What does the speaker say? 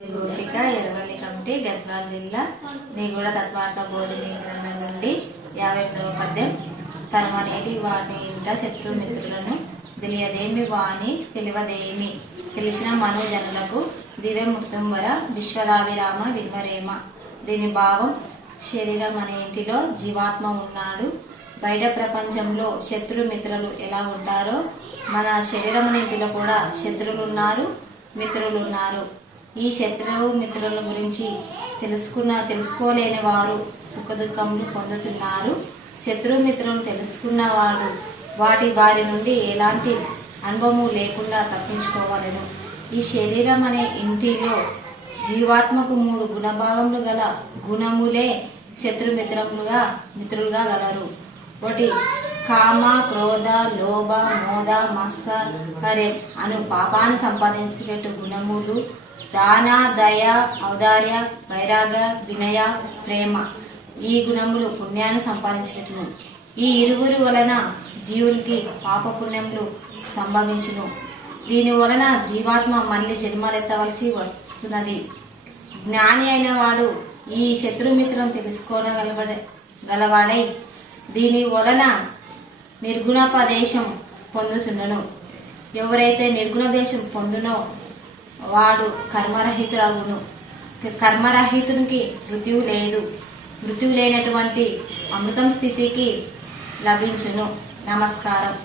గోపిక Erravalli committee Gadwal జిల్లా నీగూడ తత్వార్థ బోధి గ్రంథం నుండి యాభై ఎనిమిదవ పద్యం. తన నేటి వాణి ఇంట శత్రు మిత్రులను తెలియదేమి వాణి తెలివదేమి తెలిసిన మనోజనులకు దివ్య ముక్తంబర విశ్వరావిరామ విమరేమ దీని భావం శరీరం అనే ఇంటిలో జీవాత్మ ఉన్నాడు. బయట ప్రపంచంలో శత్రు మిత్రులు ఎలా ఉంటారో మన శరీరం అనే ఇంటిలో కూడా శత్రులు ఉన్నారు మిత్రులు ఉన్నారు ఈ శత్రువు మిత్రుల గురించి తెలుసుకున్న తెలుసుకోలేని వారు సుఖ దుఃఖములు పొందుతున్నారు. శత్రువు మిత్రులు తెలుసుకున్న వారు వాటి వారి నుండి ఎలాంటి అనుభవము లేకుండా తప్పించుకోవాలను. ఈ శరీరం అనే ఇంటిలో జీవాత్మకు మూడు గుణభాగములు గల గుణములే శత్రుమిత్రములుగా మిత్రులుగా గలరు. ఒకటి కామ క్రోధ లోభ మోద మత్సర్యం అను పాపాన్ని సంపాదించేట గుణములు దాన దయ ఔదార్య వైరాగ వినయ ప్రేమ ఈ గుణములు పుణ్యాన్ని సంపాదించినట్లు ఈ ఇరువురి వలన జీవునికి పాప పుణ్యములు సంభవించును. దీని వలన జీవాత్మ మళ్ళీ జన్మలెత్తవలసి వస్తున్నది. జ్ఞాని అయిన వాడు ఈ శత్రుమిత్రం తెలుసుకోగలబడ గలవాడై దీని వలన నిర్గుణోపదేశం పొందుచుండను. ఎవరైతే నిర్గుణోపదేశం పొందునో వాడు కర్మరహితుడగును. కర్మరహితునికి మృత్యువు లేదు. మృత్యువు లేనటువంటి అమృతం స్థితికి లభించును. నమస్కారం.